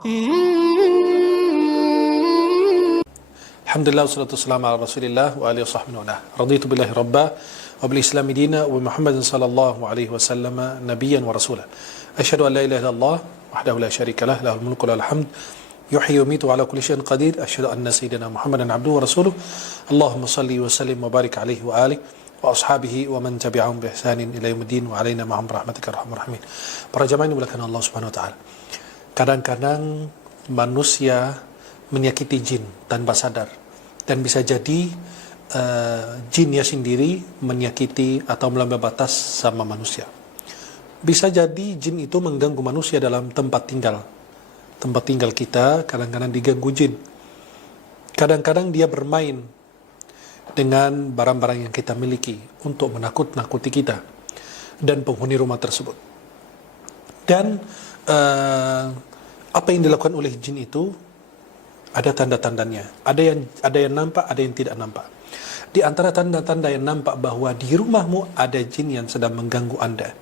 Alhamdulillah wassalatu wassalamu ala Rasulillah wa alihi washabbihi wa ala. Raditu billahi rabba wa bil Islami dina wa Muhammadin sallallahu alaihi wasallam nabiyyan wa rasula. Asyhadu an la ilaha illallah wahdahu la syarika lah, lahul mulku wa lahul hamd, yuhyi wa yumiitu wa ala kulli syai'in qadir. Asyhadu anna sayyidina Muhammadan abduhu wa rasuluh. Allahumma shalli wa sallim wa barik alaihi wa alihi wa ashabihi wa man tabi'ahum bi ihsanin ila yaumiddin wa alaina ma'hum rahmatika arhamar rahimin. Para jamaah yang dimuliakan Allah Subhanahu wa taala. Kadang-kadang manusia menyakiti jin tanpa sadar, dan bisa jadi jinnya sendiri menyakiti atau melampaui batas sama manusia. Bisa jadi jin itu mengganggu manusia dalam tempat tinggal kita. Kadang-kadang diganggu jin. Kadang-kadang dia bermain dengan barang-barang yang kita miliki untuk menakut-nakuti kita dan penghuni rumah tersebut. Dan apa yang dilakukan oleh jin itu ada tanda-tandanya. Ada yang nampak, ada yang tidak nampak. Di antara tanda-tanda yang nampak bahwa di rumahmu ada jin yang sedang mengganggu Anda.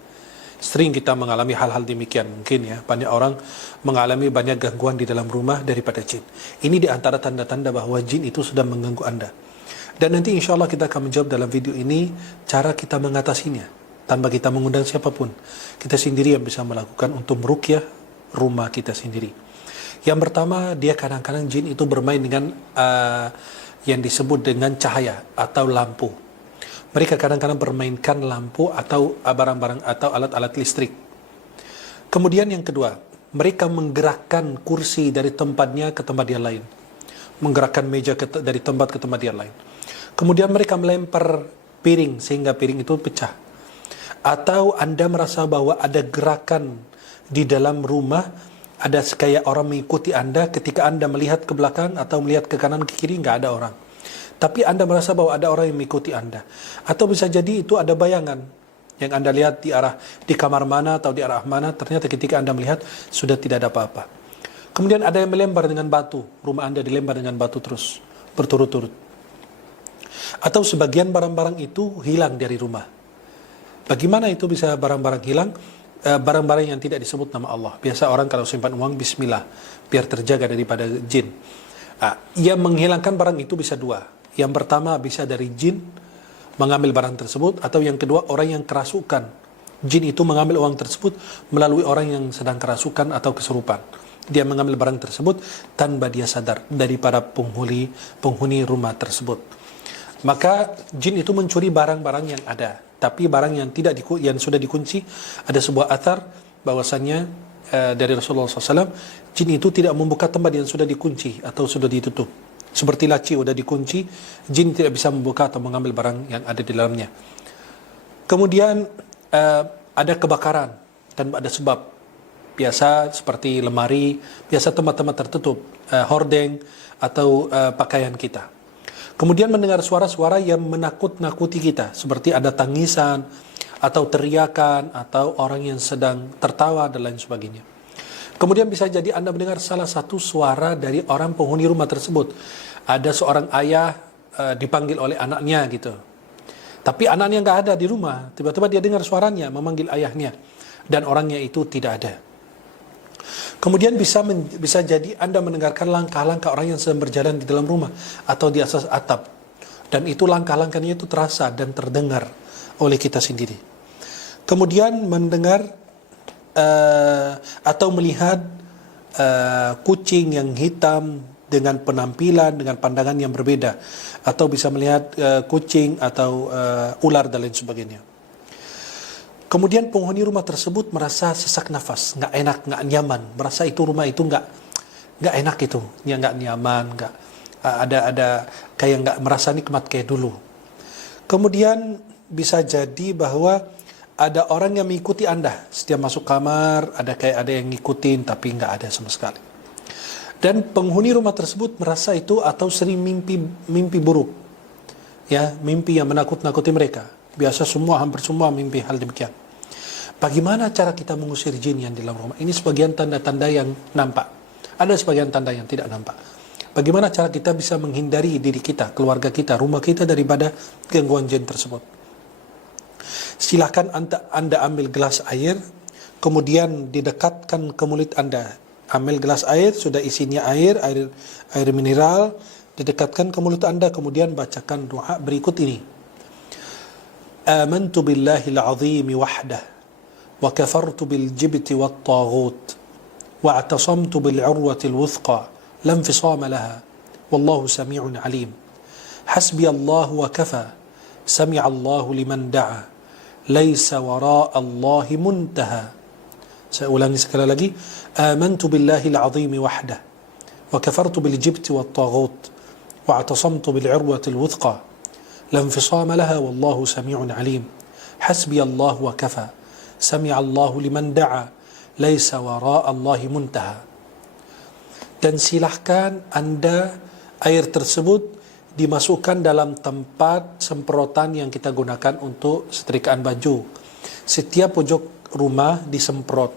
Sering kita mengalami hal-hal demikian. Mungkin ya, banyak orang mengalami banyak gangguan di dalam rumah daripada jin. Ini di antara tanda-tanda bahwa jin itu sudah mengganggu Anda. Dan nanti insya Allah kita akan menjawab dalam video ini cara kita mengatasinya tanpa kita mengundang siapapun. Kita sendiri yang bisa melakukan untuk meruqyah rumah kita sendiri. Yang pertama, dia kadang-kadang jin itu bermain dengan yang disebut dengan cahaya atau lampu. Mereka kadang-kadang bermainkan lampu atau barang-barang atau alat-alat listrik. Kemudian yang kedua, mereka menggerakkan kursi dari tempatnya ke tempat yang lain. Menggerakkan meja dari tempat ke tempat yang lain. Kemudian mereka melempar piring sehingga piring itu pecah. Atau Anda merasa bahwa ada gerakan di dalam rumah, ada kayak orang mengikuti Anda ketika Anda melihat ke belakang atau melihat ke kanan ke kiri, nggak ada orang. Tapi Anda merasa bahwa ada orang yang mengikuti Anda. Atau bisa jadi itu ada bayangan yang Anda lihat di kamar mana atau di arah mana, ternyata ketika Anda melihat sudah tidak ada apa-apa. Kemudian ada yang melempar dengan batu, rumah Anda dilempar dengan batu terus berturut-turut. Atau sebagian barang-barang itu hilang dari rumah. Bagaimana itu bisa barang-barang hilang? Barang-barang yang tidak disebut nama Allah. Biasa orang kalau simpan uang bismillah, biar terjaga daripada jin. Yang menghilangkan barang itu bisa dua. Yang pertama bisa dari jin mengambil barang tersebut, atau yang kedua orang yang kerasukan. Jin itu mengambil uang tersebut melalui orang yang sedang kerasukan atau kesurupan. Dia mengambil barang tersebut tanpa dia sadar daripada penghuni rumah tersebut. Maka jin itu mencuri barang-barang yang ada. Tapi barang yang sudah dikunci, ada sebuah athar bahwasannya dari Rasulullah SAW, jin itu tidak membuka tempat yang sudah dikunci atau sudah ditutup. Seperti laci sudah dikunci, jin tidak bisa membuka atau mengambil barang yang ada di dalamnya. Kemudian ada kebakaran tanpa ada sebab. Biasa seperti lemari, biasa tempat-tempat tertutup, hordeng atau pakaian kita. Kemudian mendengar suara-suara yang menakut-nakuti kita, seperti ada tangisan, atau teriakan, atau orang yang sedang tertawa, dan lain sebagainya. Kemudian bisa jadi Anda mendengar salah satu suara dari orang penghuni rumah tersebut. Ada seorang ayah dipanggil oleh anaknya gitu. Tapi anaknya nggak ada di rumah, tiba-tiba dia dengar suaranya, memanggil ayahnya, dan orangnya itu tidak ada. Kemudian bisa jadi Anda mendengarkan langkah-langkah orang yang sedang berjalan di dalam rumah atau di atas atap. Dan itu langkah-langkahnya itu terasa dan terdengar oleh kita sendiri. Kemudian mendengar atau melihat kucing yang hitam dengan penampilan, dengan pandangan yang berbeda. Atau bisa melihat kucing atau ular dan lain sebagainya. Kemudian penghuni rumah tersebut merasa sesak nafas, nggak enak, nggak nyaman, merasa itu rumah itu nggak enak itu, ya nggak nyaman, nggak ada kayak nggak merasa nikmat kayak dulu. Kemudian bisa jadi bahwa ada orang yang mengikuti Anda, setiap masuk kamar ada yang ngikutin tapi nggak ada sama sekali. Dan penghuni rumah tersebut merasa itu atau sering mimpi buruk, ya mimpi yang menakut-nakuti mereka. Biasa hampir semua mimpi hal demikian. Bagaimana cara kita mengusir jin yang di dalam rumah? Ini sebagian tanda-tanda yang nampak. Ada sebagian tanda yang tidak nampak. Bagaimana cara kita bisa menghindari diri kita, keluarga kita, rumah kita daripada gangguan jin tersebut? Silakan Anda ambil gelas air, kemudian didekatkan ke mulut Anda Ambil gelas air, sudah isinya air mineral, didekatkan ke mulut anda, kemudian bacakan doa berikut ini. Amantu billahil azimi wahdah, wa kafartu bil jibti wat taghut, wa atasamtu bil urwatil wuthqa, lam fisama laha, wallahu sami'un alim. Hasbi Allah wa kafa, sami'a Allahu liman da'a, laisa wara'a Allahi muntaha. Saya ulangi sekali lagi. Amantu billahil azimi wahdah, wa kafartu bil jibti wat taghut, wa atasamtu bil urwatil wuthqa, lam fisama laha, wallahu sami'un alim. Hasbi Allah wa kafa, sami'a Allahu liman da'a, laisa wara'a Allahi muntaha. Dan silahkan anda air tersebut dimasukkan dalam tempat semprotan yang kita gunakan untuk setrikaan baju. Setiap pojok rumah disemprot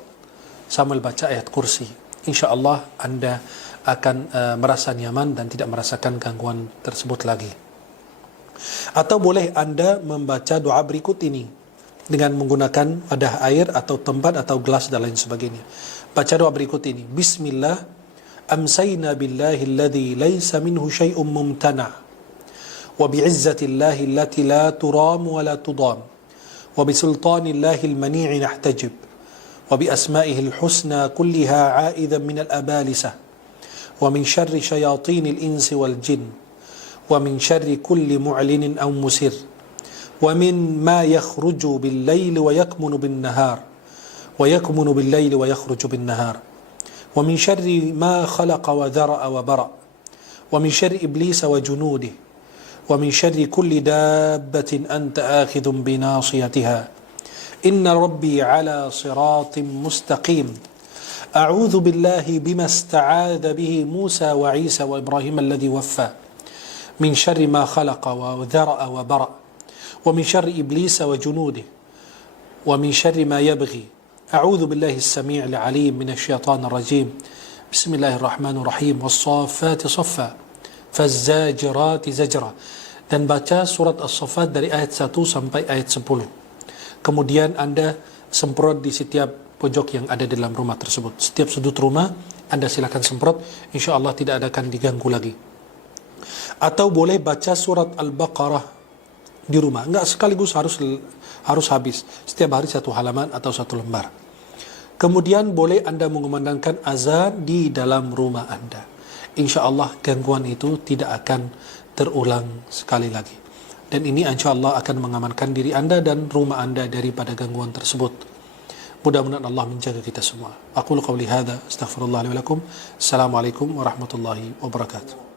sambil baca ayat kursi. InsyaAllah anda akan merasa nyaman dan tidak merasakan gangguan tersebut lagi. Atau boleh anda membaca doa berikut ini dengan menggunakan wadah air atau tempat atau gelas dan lain sebagainya. Baca doa berikut ini. Bismillah, amsayna billahi alladhi laysa minhu syai'un mumtana', وبعزة الله التي لا ترام ولا تضام، وبسلطان الله المنيع نحتجب، وبأسمائه الحسنى كلها عائذا من الأبالسة، ومن شر شياطين الإنس والجن، ومن شر كل معلن أو مسر، ومن ما يخرج بالليل ويكمن بالنهار، ويكمن بالليل ويخرج بالنهار، ومن شر ما خلق وذرأ وبرأ، ومن شر إبليس وجنوده، ومن شر كل دابة أنت آخذ بناصيتها، إن ربي على صراط مستقيم، أعوذ بالله بما استعاذ به موسى وعيسى وإبراهيم الذي وفى، من شر ما خلق وذرأ وبرأ، ومن شر إبليس وجنوده، ومن شر ما يبغي، أعوذ بالله السميع العليم من الشيطان الرجيم، بسم الله الرحمن الرحيم، والصافات صفا، فالزاجرات زجرا. Dan baca surat As-Saffat dari ayat 1 sampai ayat 10. Kemudian anda semprot di setiap pojok yang ada di dalam rumah tersebut. Setiap sudut rumah anda silakan semprot, insyaAllah tidak akan diganggu lagi. Atau boleh baca surat Al-Baqarah di rumah. Enggak sekaligus harus habis. Setiap hari satu halaman atau satu lembar. Kemudian boleh anda mengumandangkan azan di dalam rumah anda. InsyaAllah gangguan itu tidak akan terulang sekali lagi. Dan ini insyaAllah akan mengamankan diri anda dan rumah anda daripada gangguan tersebut. Mudah-mudahan Allah menjaga kita semua. Aqulu qawli hadha, astaghfirullah li wa lakum. Assalamualaikum warahmatullahi wabarakatuh.